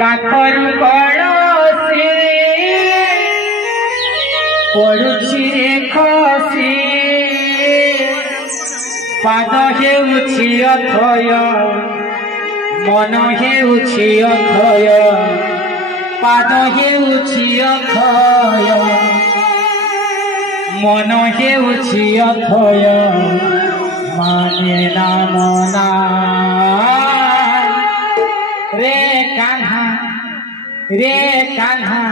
काखरू कळसी पड़ुछि रे खसी पाद हेउछि अथय मन हेउछि अथय पाद हेउछि अथय मन हेउछि अथय माने ना मना रे कान्हा रे कान्हा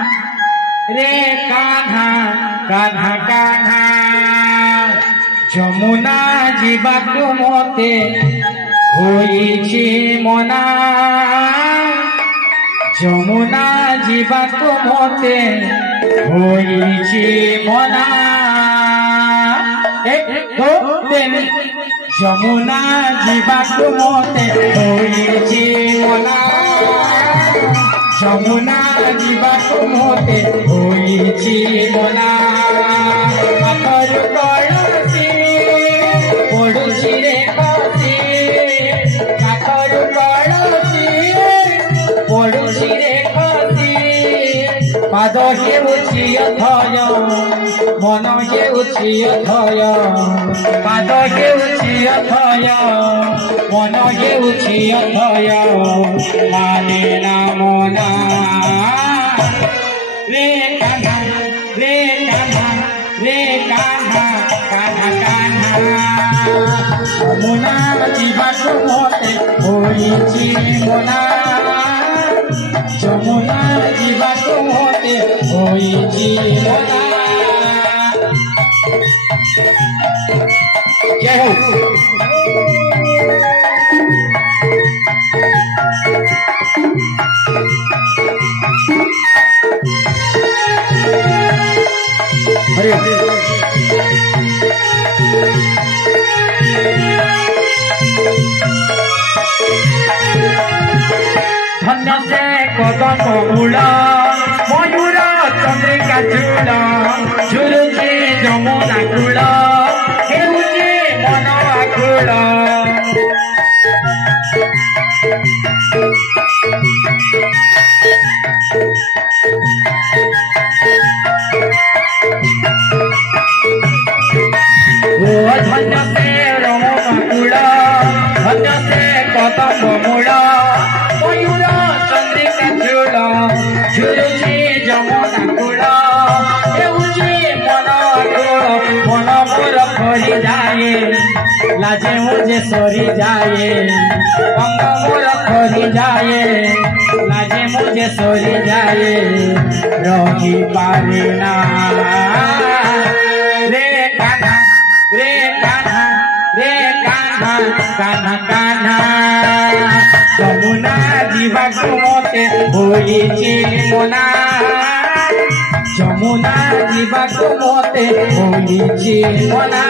रे कान्हा कान्हा कान्हा जमुना जीवाकु मते होइछि मना जमुना जीवाकु मते होइछि मना एक दो तीन जमुना जीवाकु मते होइछि मना जमुना जीवाकु मते होइछि मना काखरू कळसी पड़ुछि रे खसी काखरू कळसी पड़ुछि रे खसी पाद हेउछि अथय मन हेउछि अथय पाद हेउछि अथय मन हेउछि अथय माने ना मना रे कान्हा रे कान्हा रे कान्हा कान्हा कान्हा जमुना जीवाकु मते होइछि मना जमुना जीवाकु मते होइछि मना जय हो हरे धन्य से कदम मूल मयूर चंद्रिका चूल झुलुछि जमुना कूल हेउछि मन आकुल धन्य से रमण कूल धन्य से कदम मूल मयूर चंद्रिका चूल झुलुछि जमुना कूल हेउछि मन आकुल मन मोर फरी जाए लाजे मुझे सरी जाए अंग मोर फरी जाए लाजे मुझे सरी जाए रही पारे ना रे कान्हा रे कान्हा रे कान्हा कान्हा कान्हा जमुना जीवाकु मते होइछि मना जमुना जीवाकु मते होइछि मना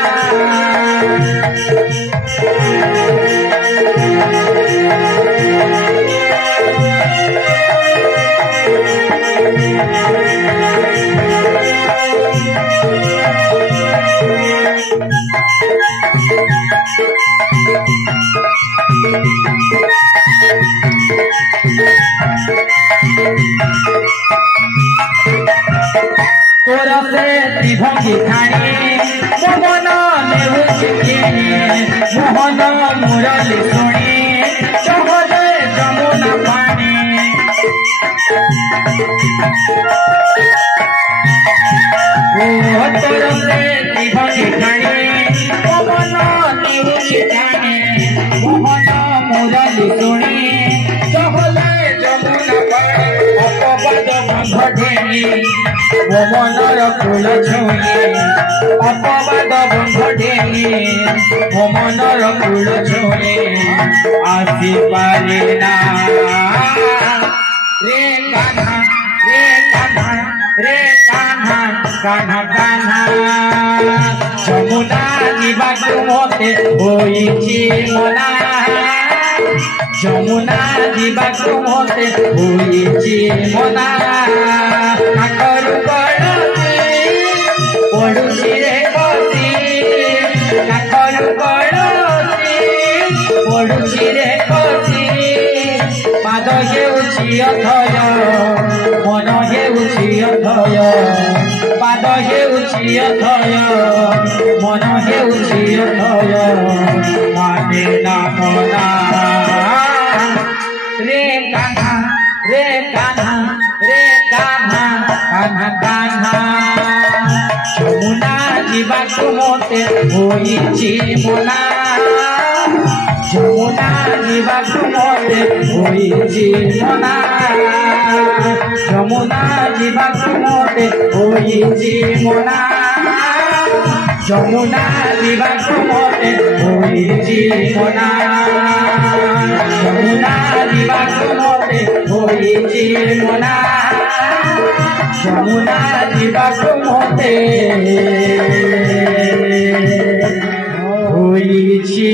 तोर से त्रिभंगी खाणी मोहन नेउछि मोहन मुरली शुणी चहले जमुना पानी ओ तोर से त्रिभंगी खाणी मोहन नेउछि मोहन मुरली शुणी चहले जमुना पानी अपवाद बंध ढेनी मोमनर फूल छुई अपवाद बंध ढेनी मोमनर फूल छुई आसी पारे ना रे कान्हा रे कान्हा रे कान्हा कान्हा कान्हा जमुना जीवाकु मते होइछि मना जमुना जीवाकु मते होइछि मना काखरू कळसी पड़ुछि रे खसी काखरू कळसी पड़ुछि रे खसी पाद हेउछि ହେଉଛି ଅଥୟ ମନ ହେଉଛି ଅଥୟ ପାଦ ହେଉଛି ଅଥୟ ମନ ହେଉଛି ଅଥୟ ମାନେ ନାମ ନା रे कान्हा रे कान्हा रे कान्हा कान्हा कान्हा যমুনা ଯିବାକୁ ମୋତେ ହୋଇଛି ମନା ଯମୁନା ଯିବାକୁ ମୋତେ ହୋଇଛି ମନା ଯମୁନା ଯିବାକୁ ମୋତେ ହୋଇଛି ମନା ଯମୁନା ଯିବାକୁ ମୋତେ ହୋଇଛି ମନା ଯମୁନା ଯିବାକୁ ମୋତେ ହୋଇଛି ମନା ଯମୁନା ଯିବାକୁ ମୋତେ ହୋଇଛି